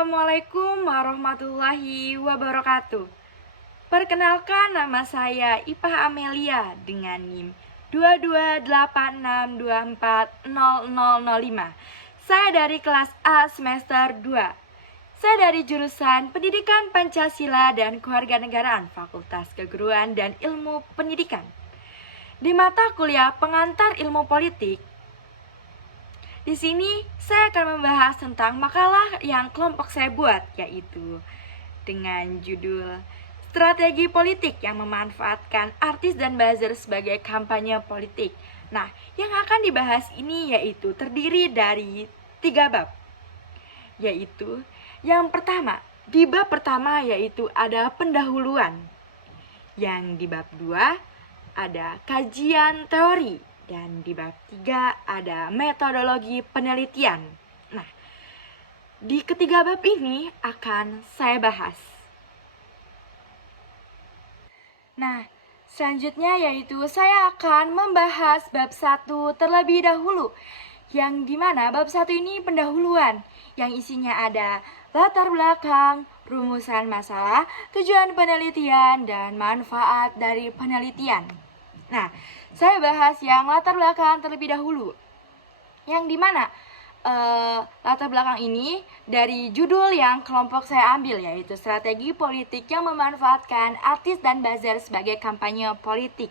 Assalamualaikum warahmatullahi wabarakatuh. Perkenalkan, nama saya Ipah Amelia dengan NIM 2286240005. Saya dari kelas A semester 2. Saya dari jurusan Pendidikan Pancasila dan Kewarganegaraan, Fakultas Keguruan dan Ilmu Pendidikan. Di mata kuliah Pengantar Ilmu Politik, di sini saya akan membahas tentang makalah yang kelompok saya buat, yaitu dengan judul Strategi Politik yang Memanfaatkan Artis dan Buzzer sebagai Kampanye Politik. Nah, yang akan dibahas ini yaitu terdiri dari 3 bab, yaitu yang pertama, di bab pertama yaitu ada pendahuluan. Yang di bab 2 ada kajian teori. Dan di bab 3 ada metodologi penelitian. Nah, di ketiga bab ini akan saya bahas. Nah, selanjutnya yaitu saya akan membahas bab 1 terlebih dahulu, yang dimana bab 1 ini pendahuluan, yang isinya ada latar belakang, rumusan masalah, tujuan penelitian, dan manfaat dari penelitian. Nah, saya bahas yang latar belakang terlebih dahulu, yang dimana latar belakang ini dari judul yang kelompok saya ambil, yaitu Strategi Politik yang Memanfaatkan Artis dan Buzzer sebagai Kampanye Politik.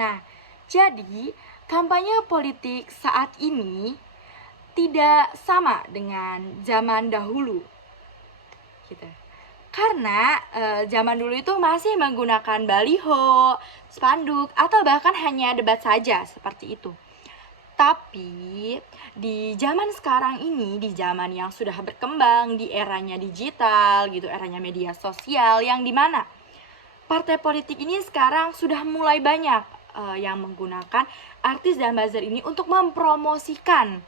Nah, jadi kampanye politik saat ini tidak sama dengan zaman dahulu, gitu. Karena zaman dulu itu masih menggunakan baliho, spanduk, atau bahkan hanya debat saja seperti itu. Tapi di zaman sekarang ini, di zaman yang sudah berkembang, di eranya digital gitu, eranya media sosial, yang dimana partai politik ini sekarang sudah mulai banyak yang menggunakan artis dan buzzer ini untuk mempromosikan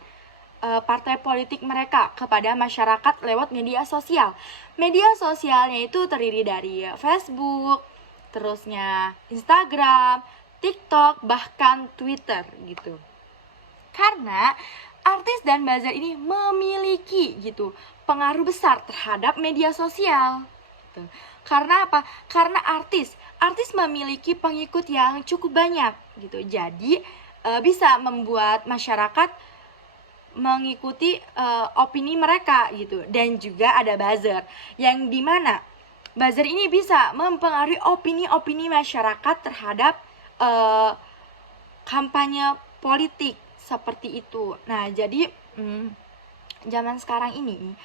partai politik mereka kepada masyarakat lewat media sosial. Media sosialnya itu terdiri dari Facebook, terusnya Instagram, TikTok, bahkan Twitter gitu. Karena artis dan buzzer ini memiliki gitu pengaruh besar terhadap media sosial gitu. Karena apa? Karena artis memiliki pengikut yang cukup banyak gitu. Jadi bisa membuat masyarakat mengikuti opini mereka gitu. Dan juga ada buzzer, yang dimana buzzer ini bisa mempengaruhi opini-opini masyarakat terhadap kampanye politik seperti itu. Nah, jadi zaman sekarang ini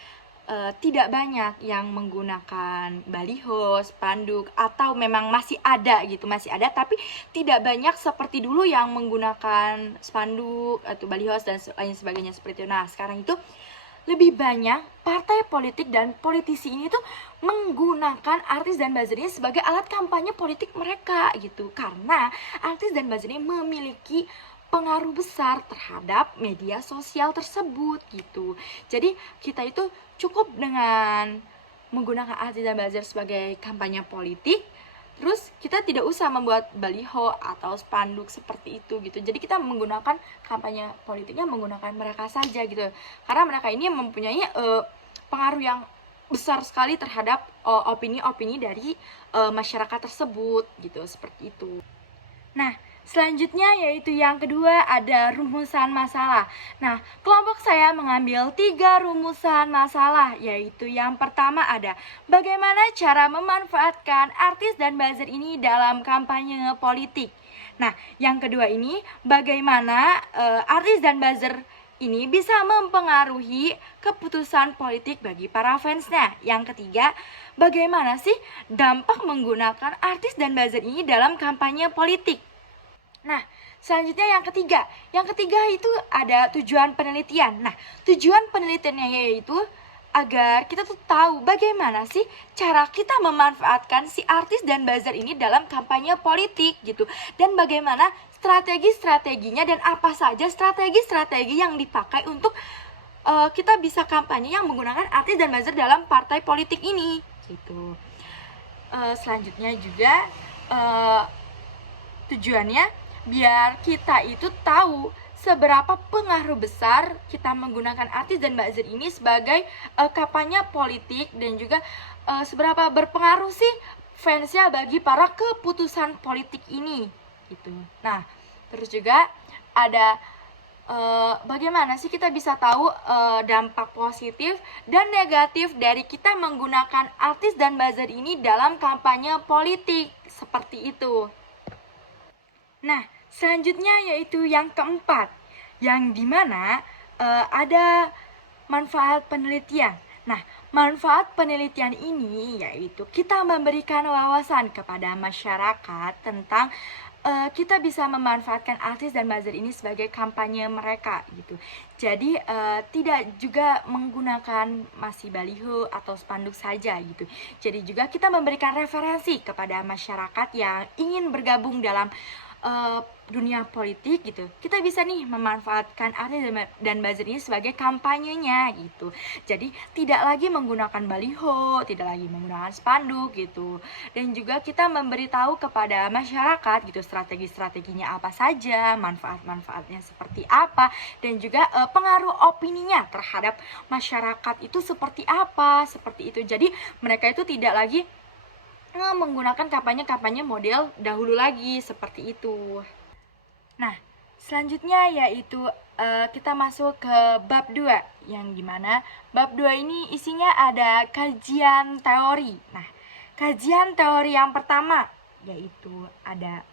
tidak banyak yang menggunakan baliho, spanduk, atau memang masih ada gitu, tapi tidak banyak seperti dulu yang menggunakan spanduk atau baliho dan lain sebagainya seperti itu. Nah, sekarang itu lebih banyak partai politik dan politisi ini tuh menggunakan artis dan buzzer ini sebagai alat kampanye politik mereka gitu. Karena artis dan buzzer ini memiliki pengaruh besar terhadap media sosial tersebut gitu. Jadi kita itu cukup dengan menggunakan artis dan buzzer sebagai kampanye politik, terus kita tidak usah membuat baliho atau spanduk seperti itu gitu. Jadi kita menggunakan kampanye politiknya menggunakan mereka saja gitu. Karena mereka ini mempunyai pengaruh yang besar sekali terhadap opini-opini dari masyarakat tersebut gitu, seperti itu. Nah, selanjutnya yaitu yang kedua ada rumusan masalah. Nah, kelompok saya mengambil 3 rumusan masalah, yaitu yang pertama ada bagaimana cara memanfaatkan artis dan buzzer ini dalam kampanye politik. Nah, yang kedua ini bagaimana artis dan buzzer ini bisa mempengaruhi keputusan politik bagi para fansnya. Yang ketiga, bagaimana sih dampak menggunakan artis dan buzzer ini dalam kampanye politik. Nah, selanjutnya yang ketiga. Yang ketiga itu ada tujuan penelitian. Nah, tujuan penelitiannya yaitu agar kita tuh tahu bagaimana sih cara kita memanfaatkan si artis dan buzzer ini dalam kampanye politik gitu. Dan bagaimana strategi-strateginya dan apa saja strategi-strategi yang dipakai untuk kita bisa kampanye yang menggunakan artis dan buzzer dalam partai politik ini gitu. Selanjutnya juga tujuannya biar kita itu tahu seberapa pengaruh besar kita menggunakan artis dan buzzer ini sebagai kampanye politik, dan juga seberapa berpengaruh sih fansnya bagi para keputusan politik ini gitu. Nah, terus juga ada bagaimana sih kita bisa tahu dampak positif dan negatif dari kita menggunakan artis dan buzzer ini dalam kampanye politik seperti itu. Nah, selanjutnya yaitu yang keempat, yang dimana ada manfaat penelitian. Nah, manfaat penelitian ini yaitu kita memberikan wawasan kepada masyarakat tentang kita bisa memanfaatkan artis dan buzzer ini sebagai kampanye mereka gitu. Jadi tidak juga menggunakan masih baliho atau spanduk saja gitu. Jadi juga kita memberikan referensi kepada masyarakat yang ingin bergabung dalam dunia politik gitu. Kita bisa nih memanfaatkan artis dan buzzer ini sebagai kampanyenya gitu. Jadi tidak lagi menggunakan baliho, tidak lagi menggunakan spanduk gitu. Dan juga kita memberitahu kepada masyarakat gitu strategi-strateginya apa saja, manfaat-manfaatnya seperti apa, dan juga pengaruh opininya terhadap masyarakat itu seperti apa, seperti itu. Jadi mereka itu tidak lagi menggunakan kampanye-kampanye model dahulu lagi seperti itu. Nah, selanjutnya yaitu kita masuk ke bab 2, yang dimana bab 2 ini isinya ada kajian teori. Nah, kajian teori yang pertama yaitu ada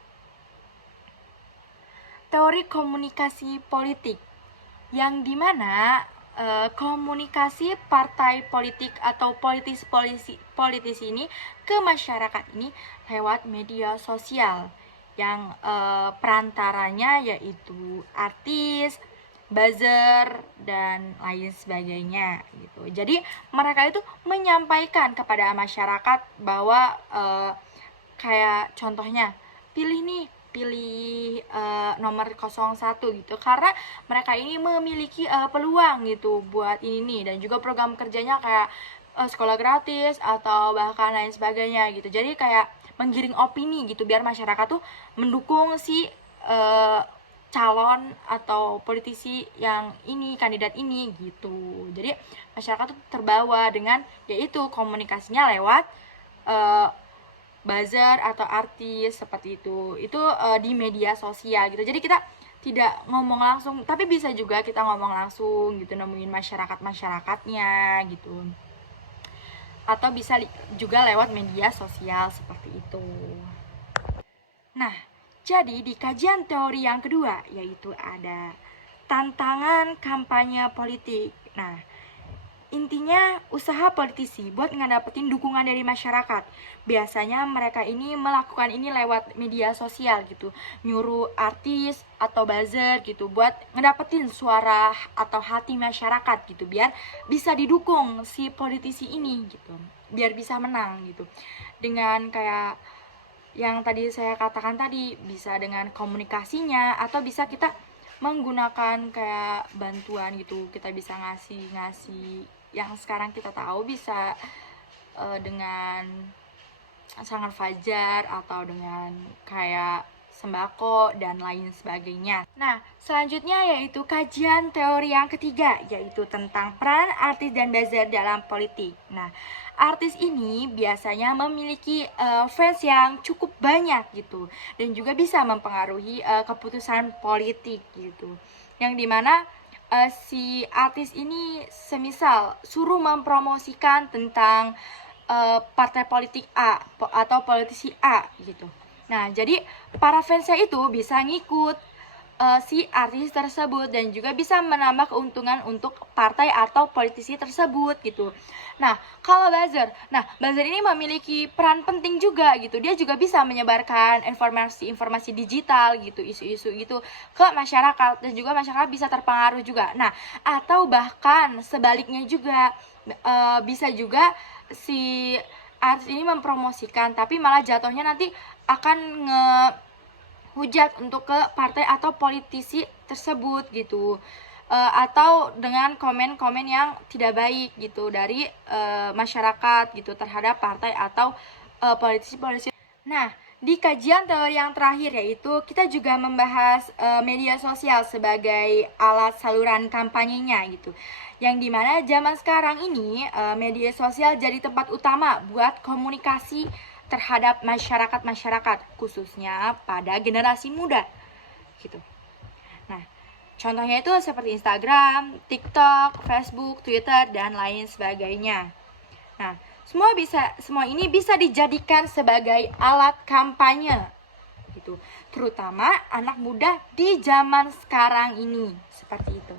teori komunikasi politik, yang dimana komunikasi partai politik atau politisi ini ke masyarakat ini lewat media sosial, yang perantaranya yaitu artis, buzzer, dan lain sebagainya gitu. Jadi mereka itu menyampaikan kepada masyarakat bahwa kayak contohnya pilih nomor 01 gitu, karena mereka ini memiliki peluang gitu buat ini nih, dan juga program kerjanya kayak sekolah gratis atau bahkan lain sebagainya gitu. Jadi kayak menggiring opini gitu biar masyarakat tuh mendukung si calon atau politisi yang ini, kandidat ini gitu. Jadi masyarakat tuh terbawa dengan yaitu komunikasinya lewat buzzer atau artis seperti itu di media sosial gitu. Jadi kita tidak ngomong langsung, tapi bisa juga kita ngomong langsung gitu, nemuin masyarakatnya gitu, atau bisa juga lewat media sosial seperti itu. Nah, jadi di kajian teori yang kedua yaitu ada tantangan kampanye politik. Nah, intinya usaha politisi buat ngedapetin dukungan dari masyarakat. Biasanya mereka ini melakukan ini lewat media sosial gitu, nyuruh artis atau buzzer gitu buat ngedapetin suara atau hati masyarakat gitu, biar bisa didukung si politisi ini gitu, biar bisa menang gitu. Dengan kayak yang tadi saya katakan tadi, bisa dengan komunikasinya, atau bisa kita menggunakan kayak bantuan gitu. Kita bisa ngasih yang sekarang kita tahu bisa dengan sangat fajar atau dengan kayak sembako dan lain sebagainya. Nah, selanjutnya yaitu kajian teori yang ketiga, yaitu tentang peran artis dan buzzer dalam politik. Nah, artis ini biasanya memiliki fans yang cukup banyak gitu, dan juga bisa mempengaruhi keputusan politik gitu. Yang dimana si artis ini semisal suruh mempromosikan tentang partai politik A atau politisi A gitu. Nah, jadi para fansnya itu bisa ngikut si artis tersebut, dan juga bisa menambah keuntungan untuk partai atau politisi tersebut gitu. Nah, kalau buzzer ini memiliki peran penting juga gitu. Dia juga bisa menyebarkan informasi digital gitu, isu-isu gitu ke masyarakat, dan juga masyarakat bisa terpengaruh juga. Nah, atau bahkan sebaliknya juga bisa juga si artis ini mempromosikan tapi malah jatuhnya nanti akan hujat untuk ke partai atau politisi tersebut gitu, atau dengan komen-komen yang tidak baik gitu dari masyarakat gitu terhadap partai atau politisi. Nah, di kajian teori yang terakhir, yaitu kita juga membahas media sosial sebagai alat saluran kampanyenya gitu. Yang dimana zaman sekarang ini media sosial jadi tempat utama buat komunikasi terhadap masyarakat khususnya pada generasi muda gitu. Nah, contohnya itu seperti Instagram, TikTok, Facebook, Twitter, dan lain sebagainya. Nah, semua ini bisa dijadikan sebagai alat kampanye gitu. Terutama anak muda di zaman sekarang ini, seperti itu.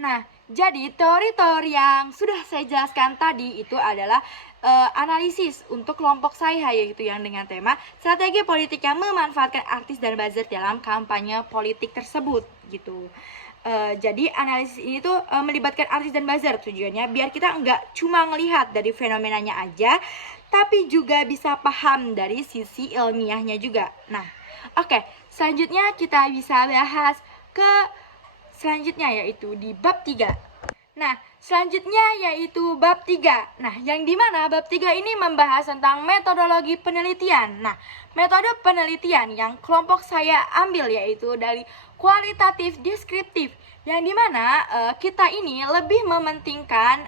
Nah, jadi teori-teori yang sudah saya jelaskan tadi itu adalah analisis untuk kelompok saya, yaitu yang dengan tema strategi politik yang memanfaatkan artis dan buzzer dalam kampanye politik tersebut gitu. Jadi analisis ini tuh melibatkan artis dan buzzer, tujuannya biar kita nggak cuma ngelihat dari fenomenanya aja, tapi juga bisa paham dari sisi ilmiahnya juga. Nah, oke, selanjutnya kita bisa bahas ke selanjutnya, yaitu di bab 3. Nah, selanjutnya yaitu bab 3. Nah, yang dimana bab 3 ini membahas tentang metodologi penelitian. Nah, metode penelitian yang kelompok saya ambil yaitu dari kualitatif deskriptif, yang dimana kita ini lebih mementingkan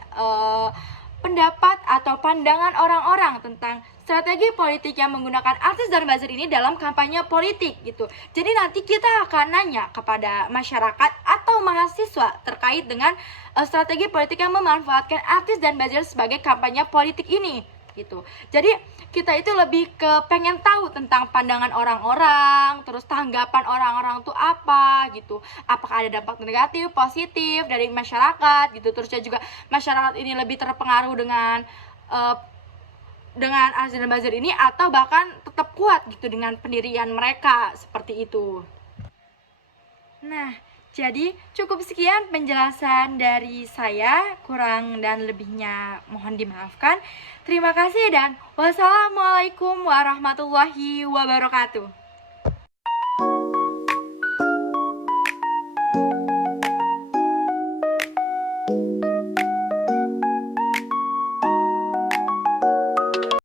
pendapat atau pandangan orang-orang tentang strategi politik yang menggunakan artis dan buzzer ini dalam kampanye politik gitu. Jadi nanti kita akan nanya kepada masyarakat atau mahasiswa terkait dengan strategi politik yang memanfaatkan artis dan buzzer sebagai kampanye politik ini gitu. Jadi kita itu lebih ke pengen tahu tentang pandangan orang-orang, terus tanggapan orang-orang tuh apa gitu. Apakah ada dampak negatif, positif dari masyarakat gitu. Terusnya juga masyarakat ini lebih terpengaruh dengan artis dan buzzer ini, atau bahkan tetap kuat gitu dengan pendirian mereka, seperti itu. Nah, jadi cukup sekian penjelasan dari saya, kurang dan lebihnya mohon dimaafkan. Terima kasih dan wassalamualaikum warahmatullahi wabarakatuh.